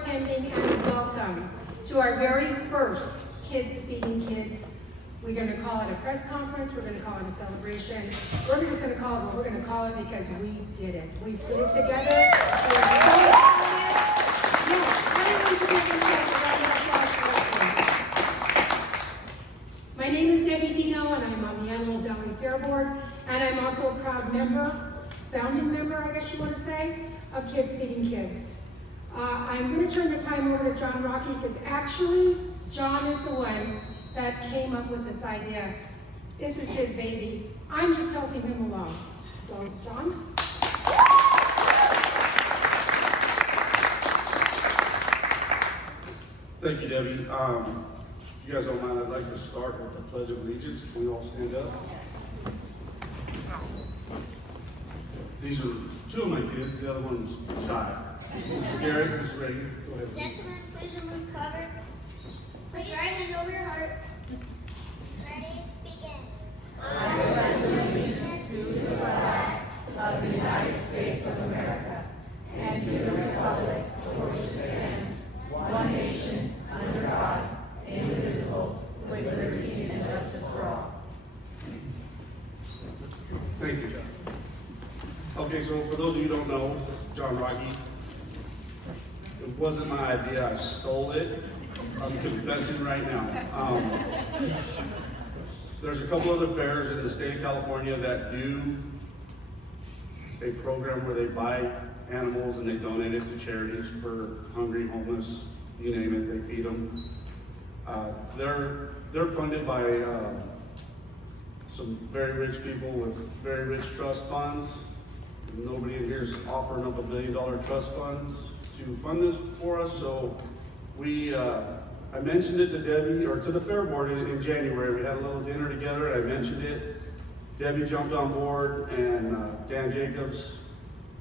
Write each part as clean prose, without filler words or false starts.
attending and welcome to our very first Kids Feeding Kids. We're going to call it a press conference, we're going to call it a celebration. We're just going to call it what we're going to call it because we did it. We put it together. We're so excited. Everyone can give themselves a round of applause for that. My name is Debbie Dino and I'm on the Antelope Valley Fair Board, and I'm also a proud member, founding member, I guess you want to say, of Kids Feeding Kids. I'm going to turn the time over to John Rocky because actually John is the one that came up with this idea. This is his baby. I'm just helping him along. So, John? Thank you, Debbie. If you guys don't mind, I'd like to start with the Pledge of Allegiance. Can we all stand up? These are two of my kids. The other one's shy. Mr. Garrett, Mr. Reagan, go ahead. Gentlemen, please remove cover. Put your right hand over your heart. Ready? Begin. I pledge allegiance to the flag of the United States of America and to the republic for which it stands, one nation, under God, indivisible, with liberty and justice for all. Thank you, John. Okay, so for those of you who don't know, John Rocky, it wasn't my idea. I stole it. I'm confessing right now. There's a couple other fairs in the state of California that do a program where they buy animals and they donate it to charities for hungry, homeless, you name it, they feed them. They're funded by some very rich people with very rich trust funds. Nobody in here is offering up $1 billion trust funds to fund this for us, so I mentioned it to Debbie, or to the fair board in January. We had a little dinner together, and I mentioned it. Debbie jumped on board, and Dan Jacobs,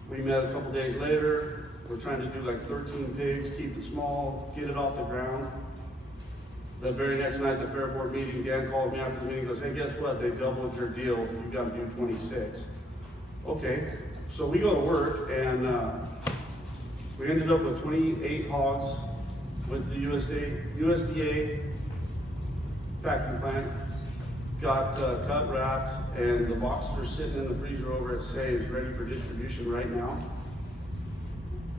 we met a couple days later. We're trying to do like 13 pigs, keep it small, get it off the ground. The very next night, the fair board meeting, Dan called me after the meeting and goes, hey, guess what? They doubled your deal. You got to do 26. Okay, so we go to work, and we ended up with 28 hogs. Went to the USDA packing plant, got cut, wrapped, and the boxes are sitting in the freezer over at Saves, ready for distribution right now.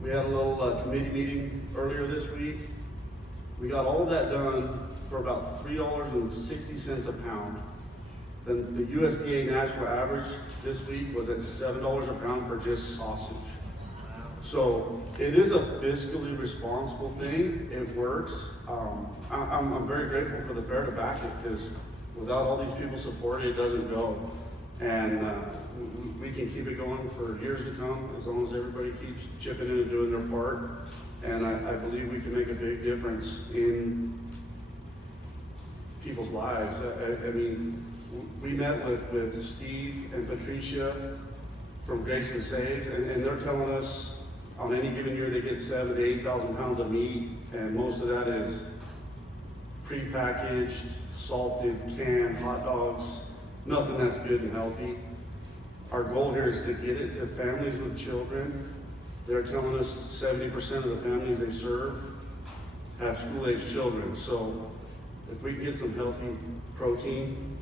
We had a little committee meeting earlier this week. We got all of that done for about $3.60 a pound. Then the USDA national average this week was at $7 a pound for just sausage. So it is a fiscally responsible thing. It works. I'm very grateful for the fair to back it, because without all these people supporting it, it doesn't go. And we can keep it going for years to come as long as everybody keeps chipping in and doing their part. And I believe we can make a big difference in people's lives. I mean, we met with Steve and Patricia from Grace and Saves, and they're telling us on any given year they get 7,000 to 8,000 pounds of meat, and most of that is prepackaged, salted, canned hot dogs, nothing that's good and healthy. Our goal here is to get it to families with children. They're telling us 70% of the families they serve have school-age children. So if we can get some healthy protein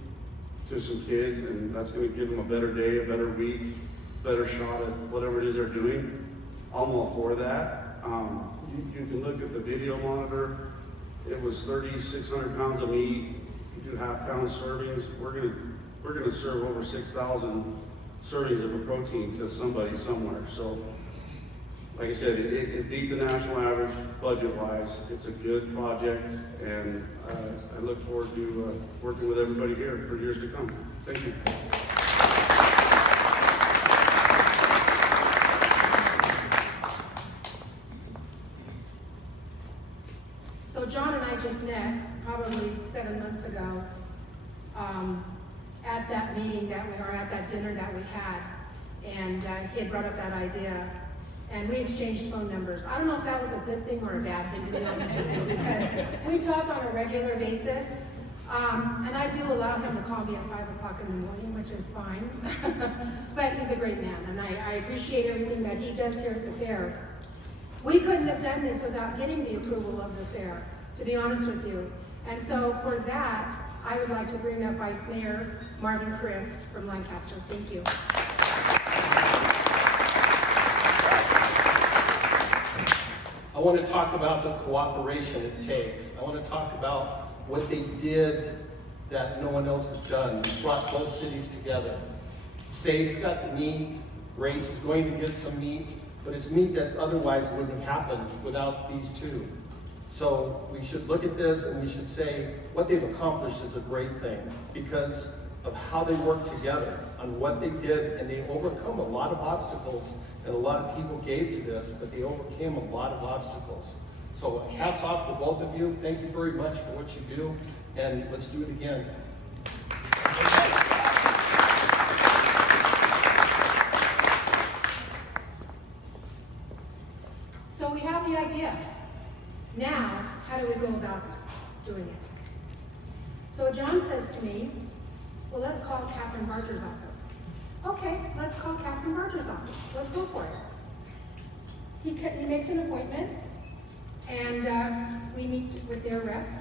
to some kids, and that's going to give them a better day, a better week, better shot at whatever it is they're doing, I'm all for that. You can look at the video monitor. It was 3,600 pounds of meat. You do half-pound servings. We're gonna serve over 6,000 servings of a protein to somebody somewhere. So, like I said, it beat the national average budget-wise. It's a good project, and I look forward to working with everybody here for years to come. Thank you. So John and I just met probably 7 months ago at that meeting at that dinner that we had, and he had brought up that idea, and we exchanged phone numbers. I don't know if that was a good thing or a bad thing, to be honest with you, because we talk on a regular basis, and I do allow him to call me at 5 o'clock in the morning, which is fine, but he's a great man, and I appreciate everything that he does here at the fair. We couldn't have done this without getting the approval of the fair, to be honest with you. And so for that, I would like to bring up Vice Mayor Marvin Christ from Lancaster. Thank you. I want to talk about the cooperation it takes. I want to talk about what they did that no one else has done. They brought both cities together. Save's got the meat, Grace is going to get some meat, but it's meat that otherwise wouldn't have happened without these two. So we should look at this and we should say what they've accomplished is a great thing because of how they worked together on what they did, and they overcome a lot of obstacles, and a lot of people gave to this, but they overcame a lot of obstacles. So hats off to both of you. Thank you very much for what you do, and let's do it again. So we have the idea. Now, how do we go about doing it? So John says to me, well, let's call Catherine Barger's office. Okay, let's call Catherine Barger's office. Let's go for it. He makes an appointment, and we meet with their reps.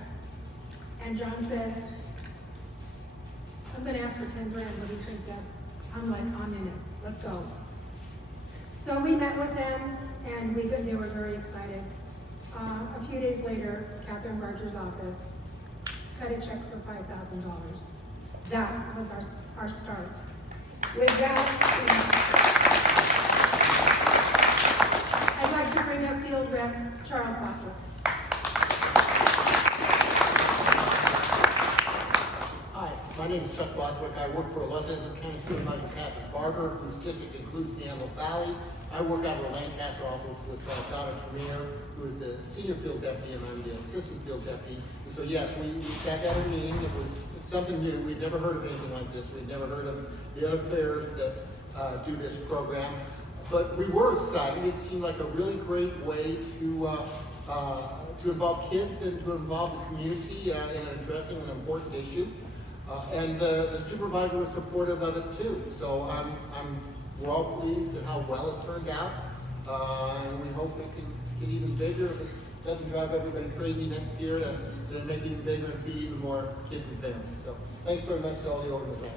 And John says, I'm going to ask for 10 grand. What do you think, Deb? I'm like, I'm in it. Let's go. So we met with them, and they were very excited. A few days later, Catherine Barger's office cut a check for $5,000. That was our start. With that, I'd like to bring up Field Rep Charles Bostwick. Hi, my name is Chuck Bostwick. I work for Los Angeles County Supervisor Catherine Barger, whose district includes the Antelope Valley. I work out of the Lancaster office with Donna Tremere, who is the senior field deputy, and I'm the assistant field deputy. And so yes, we sat down in a meeting. It was something new. We'd never heard of anything like this. We'd never heard of the other fairs that do this program. But we were excited. It seemed like a really great way to involve kids and to involve the community in addressing an important issue. And the supervisor was supportive of it too. So we're all pleased at how well it turned out. And we hope it can get even bigger if it doesn't drive everybody crazy next year, to make it even bigger and feed even more kids and families. So thanks very much to all the organizers.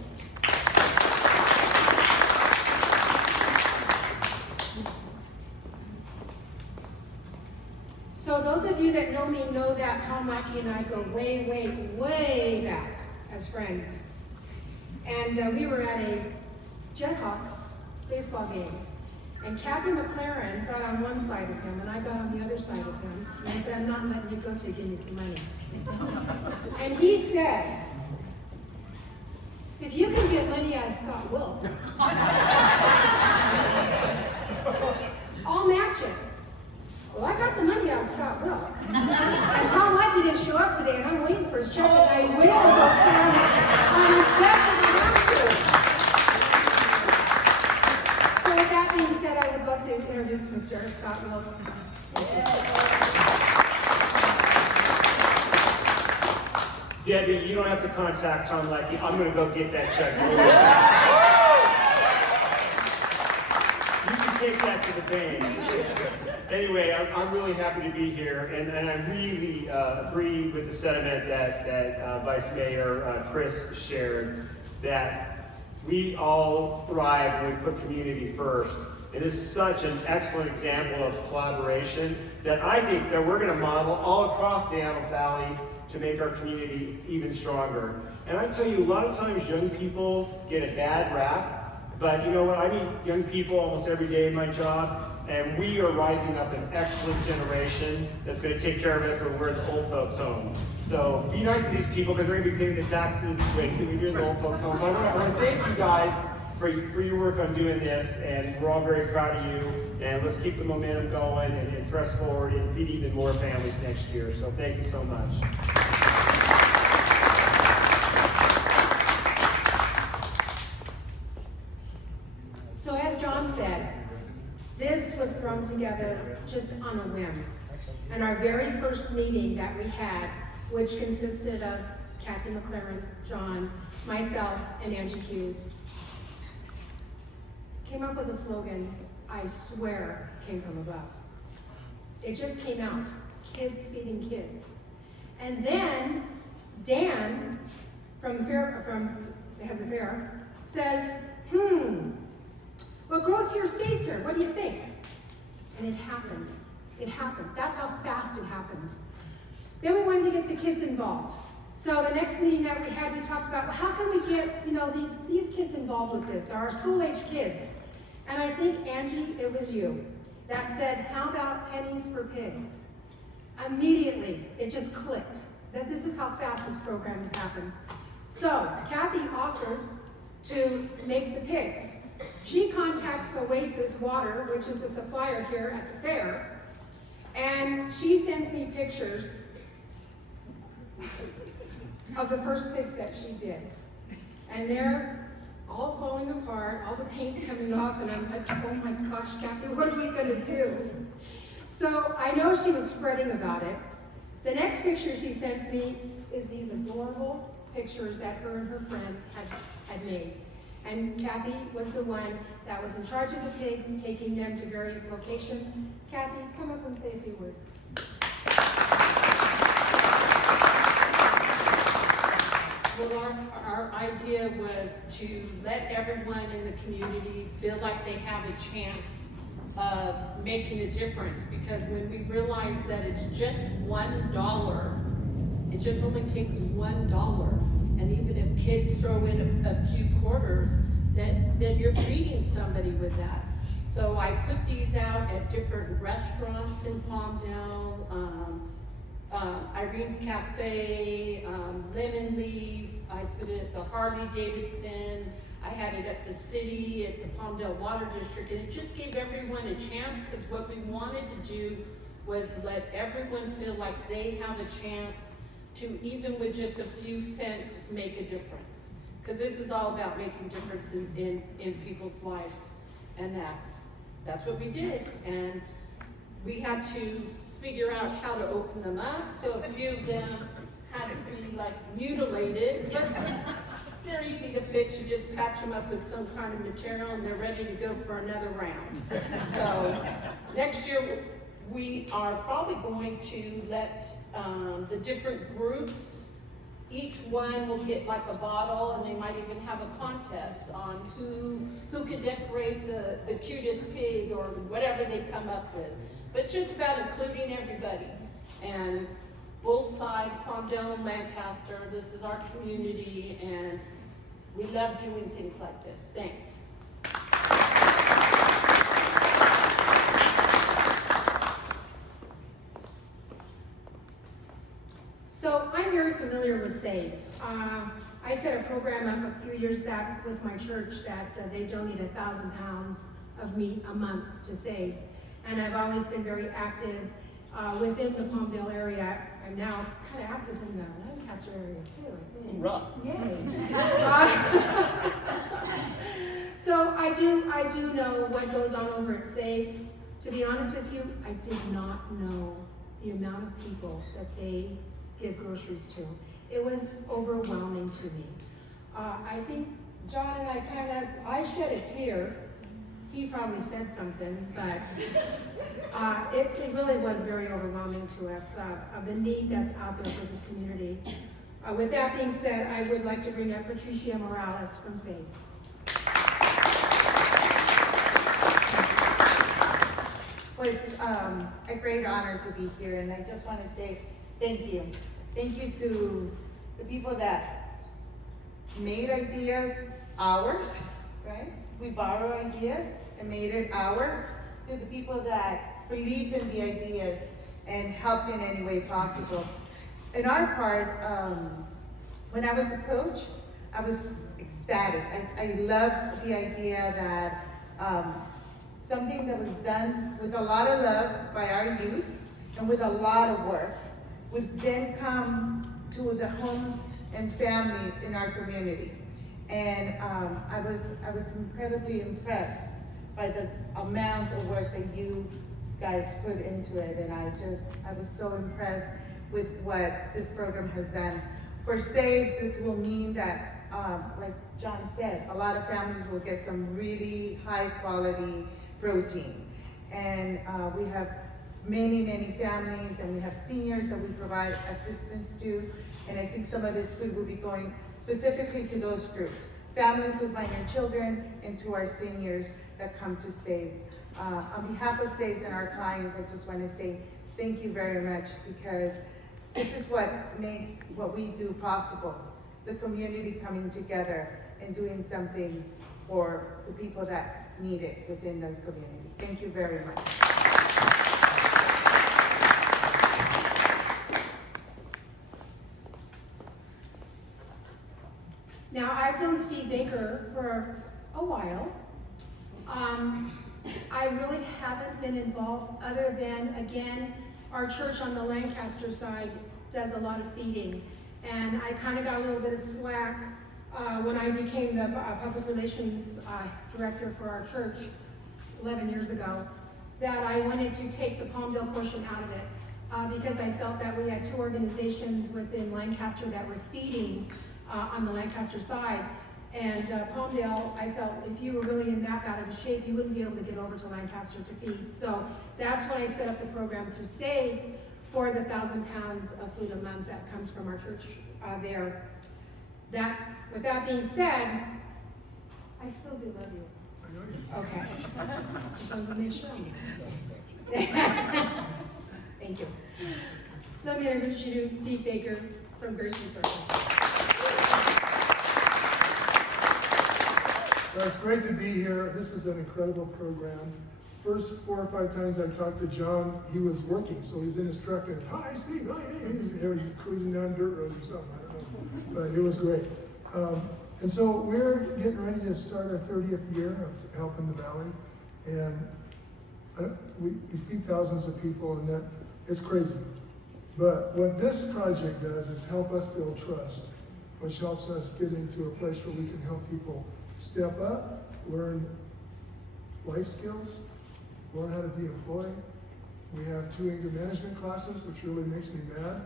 So those of you that know me know that Tom Mackey and I go way, way, way back as friends. And we were at a Jethawks baseball game. And Kathy McLaren got on one side of him, and I got on the other side of him. And I said, I'm not letting you go till you give me some money. And he said, if you can get money out of Scott Will, I'll match it. Well, I got the money out of Scott Will. And Tom Likey didn't show up today, and I'm waiting for his check, and I will go sign on his check if I have to. So with that being said, I would love to introduce Mr. Scott Will. Debbie, you don't have to contact Tom Likey. I'm going to go get that check. You can take that to the bank. Anyway, I'm really happy to be here, and I really agree with the sentiment that Vice Mayor Chris shared, that we all thrive when we put community first. It is such an excellent example of collaboration that I think that we're going to model all across the Antelope Valley to make our community even stronger. And I tell you, a lot of times young people get a bad rap, but you know what? I meet young people almost every day in my job, and we are rising up an excellent generation that's going to take care of us when we're at the old folks' home. So be nice to these people because they're going to be paying the taxes when you're in the old folks' home. I want to thank you guys for your work on doing this, and we're all very proud of you. And let's keep the momentum going and press forward and feed even more families next year. So thank you so much. So as John said, this was thrown together just on a whim. And our very first meeting that we had, which consisted of Kathy McLaren, John, myself, and Angie Hughes, came up with a slogan, I swear came from above. It just came out, kids feeding kids. And then Dan from the fair says, what grows here stays here. What do you think? And it happened. It happened. That's how fast it happened. Then we wanted to get the kids involved. So the next meeting that we had, we talked about, well, how can we get, these kids involved with this, our school-age kids? And I think, Angie, it was you that said, how about pennies for pigs? Immediately, it just clicked that this is how fast this program has happened. So Kathy offered to make the pigs. She contacts Oasis Water, which is a supplier here at the fair, and she sends me pictures of the first pigs that she did. And they're all falling apart, all the paint's coming off, and I'm like, oh my gosh, Kathy, what are we gonna do? So I know she was fretting about it. The next picture she sends me is these adorable pictures that her and her friend had made. And Kathy was the one that was in charge of the pigs, taking them to various locations. Kathy, come up and say a few words. Well, our idea was to let everyone in the community feel like they have a chance of making a difference, because when we realize that it's just $1, it just only takes $1, and even if kids throw in a few quarters, then you're feeding somebody with that. So I put these out at different restaurants in Palmdale, Irene's Cafe, Lemon Leaf. I put it at the Harley Davidson. I had it at the city, at the Palmdale Water District, and it just gave everyone a chance, because what we wanted to do was let everyone feel like they have a chance to, even with just a few cents, make a difference. Because this is all about making a difference in people's lives, and that's what we did. And we had to figure out how to open them up, so a few of them had to be like mutilated, but they're easy to fix. You just patch them up with some kind of material and they're ready to go for another round. So next year we are probably going to let the different groups, each one will get like a bottle, and they might even have a contest on who can decorate the cutest pig or whatever they come up with. But it's just about including everybody. And both sides, Palmdale and Lancaster, this is our community, and we love doing things like this. Thanks. So I'm very familiar with Saves. I set a program up a few years back with my church that they donate 1,000 pounds of meat a month to Saves. And I've always been very active within the Palmdale area. I'm now kind of active in the Lancaster area too, I think. Hoorah. Yay. So I do know what goes on over at Saves. To be honest with you, I did not know the amount of people that they give groceries to. It was overwhelming to me. I think John and I shed a tear. He probably said something, but it really was very overwhelming to us, of the need that's out there for this community. With that being said, I would like to bring up Patricia Morales from Saves. Well, it's a great honor to be here, and I just want to say thank you. Thank you to the people that made ideas ours, right? We borrow ideas and made it ours. To the people that believed in the ideas and helped in any way possible. In our part, when I was approached, I was ecstatic. I loved the idea that something that was done with a lot of love by our youth and with a lot of work would then come to the homes and families in our community. And I was incredibly impressed by the amount of work that you guys put into it, and I was so impressed with what this program has done. For Saves, this will mean that, like John said, a lot of families will get some really high quality protein. And we have many, many families, and we have seniors that we provide assistance to. And I think some of this food will be going specifically to those groups, families with minor children, and to our seniors that come to SAVES. On behalf of SAVES and our clients, I just want to say thank you very much, because this is what makes what we do possible, the community coming together and doing something for the people that need it within the community. Thank you very much. Now, I've known Steve Baker for a while. I really haven't been involved other than, again, our church on the Lancaster side does a lot of feeding. And I kind of got a little bit of slack when I became the public relations director for our church 11 years ago, that I wanted to take the Palmdale portion out of it because I felt that we had two organizations within Lancaster that were feeding on the Lancaster side. And Palmdale, I felt if you were really in that bad of a shape, you wouldn't be able to get over to Lancaster to feed. So that's when I set up the program through SAVES for the 1,000 pounds of food a month that comes from our church there. With that being said, I still do love you. I know you. Okay. Just wanted to make sure. Thank you. Let me introduce you to Steve Baker from Grace Resources. Well, it's great to be here. This is an incredible program. First 4 or 5 times I talked to John, he was working, so he's in his truck and, hi, Steve, hi, hey. He was cruising down dirt roads or something, I don't know. But it was great. And so we're getting ready to start our 30th year of helping the Valley. And we feed thousands of people, and it's crazy. But what this project does is help us build trust, which helps us get into a place where we can help people step up, learn life skills, learn how to be employed. We have 2 anger management classes, which really makes me mad.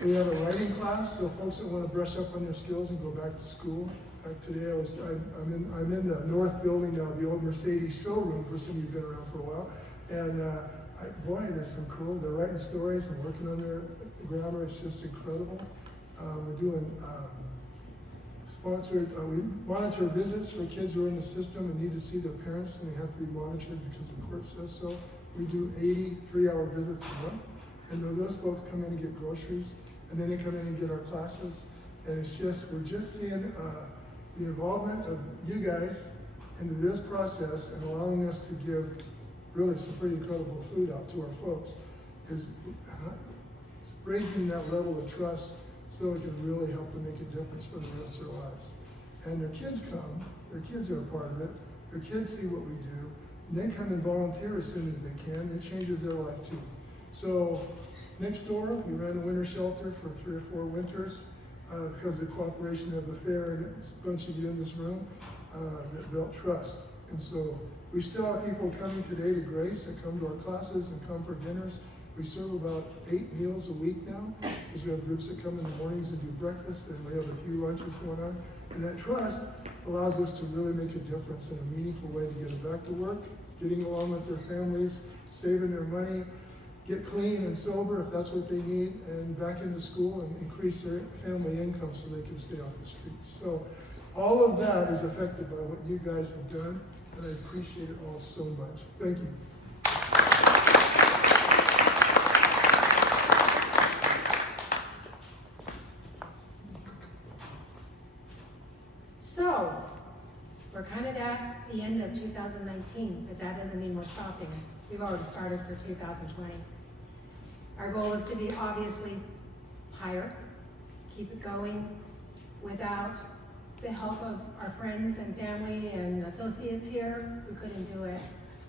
We have a writing class, so folks that want to brush up on their skills and go back to school. In fact, today I'm in the north building now, the old Mercedes showroom, for some of you who've been around for a while. And boy, there's some cool, they're writing stories and working on their grammar. It's just incredible. We're doing sponsored, we monitor visits for kids who are in the system and need to see their parents, and they have to be monitored because the court says so. We do 80 3-hour visits a month, and those folks come in and get groceries, and then they come in and get our classes. And it's just, we're just seeing the involvement of you guys into this process and allowing us to give really some pretty incredible food out to our folks is raising that level of trust so it can really help them make a difference for the rest of their lives. And their kids come, their kids are a part of it, their kids see what we do, and they come and volunteer as soon as they can. It changes their life too. So next door, we ran a winter shelter for 3 or 4 winters because of the cooperation of the fair and a bunch of you in this room that built trust. And so we still have people coming today to Grace that come to our classes and come for dinners. We serve about 8 meals a week now, because we have groups that come in the mornings and do breakfast, and we have a few lunches going on. And that trust allows us to really make a difference in a meaningful way to get them back to work, getting along with their families, saving their money, get clean and sober if that's what they need, and back into school and increase their family income so they can stay off the streets. So all of that is affected by what you guys have done, and I appreciate it all so much. Thank you. So, we're kind of at the end of 2019, but that doesn't mean we're stopping. We've already started for 2020. Our goal is to be obviously higher, keep it going. Without the help of our friends and family and associates here, we couldn't do it.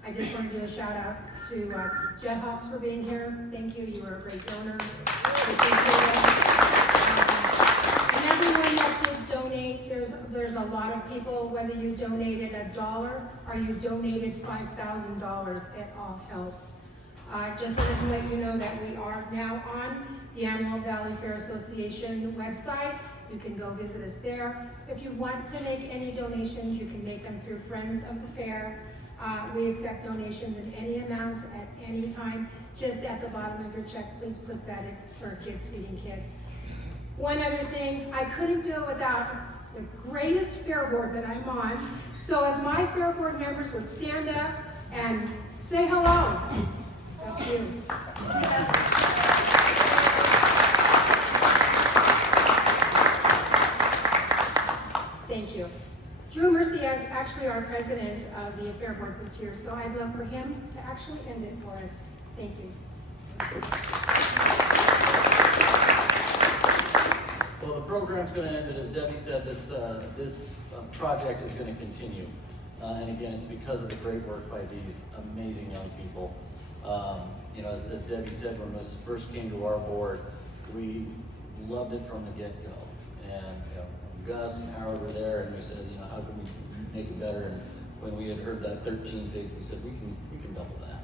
I just want to do a shout out to Jethawks for being here. Thank you, you were a great donor. And everyone that did donate, there's a lot of people, whether you donated $1 or you donated $5,000, it all helps. I just wanted to let you know that we are now on the Antelope Valley Fair Association website. You can go visit us there. If you want to make any donations, you can make them through Friends of the Fair. We accept donations in any amount at any time. Just at the bottom of your check, please put that it's for Kids Feeding Kids. One other thing, I couldn't do it without the greatest fair board that I'm on. So if my fair board members would stand up and say hello. That's you. Thank you. Drew Mercy is actually our president of the Fair Board this year, so I'd love for him to actually end it for us. Thank you. Well, the program's going to end, but as Debbie said, this project is going to continue. And again, it's because of the great work by these amazing young people. You know, as Debbie said, when this first came to our board, we loved it from the get-go. And you know, Gus and Howard were there, and we said, you know, how can we make it better? And when we had heard that 13 pigs, we said, we can double that.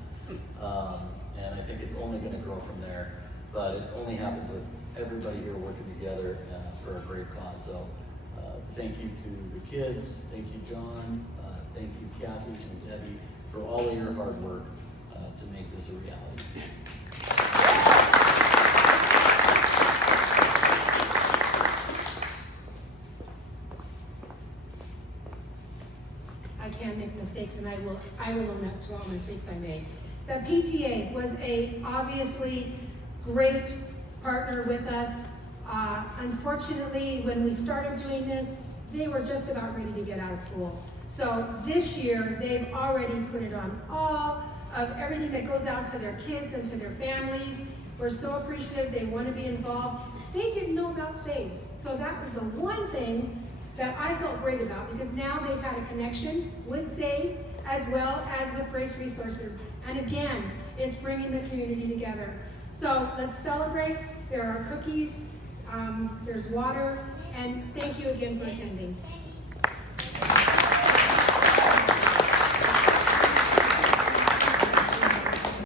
And I think it's only going to grow from there. But it only happens with everybody here working together for a great cause. So thank you to the kids, thank you John, thank you Kathy and Debbie for all of your hard work to make this a reality. I can make mistakes, and I will own up to all the mistakes I made. The PTA was obviously great partner with us. Unfortunately, when we started doing this, they were just about ready to get out of school. So this year, they've already put it on all of everything that goes out to their kids and to their families. We're so appreciative. They want to be involved. They didn't know about SAVES. So that was the one thing that I felt great about, because now they've had a connection with SAVES as well as with Grace Resources. And again, it's bringing the community together. So let's celebrate. There are cookies, there's water, and thank you again for attending.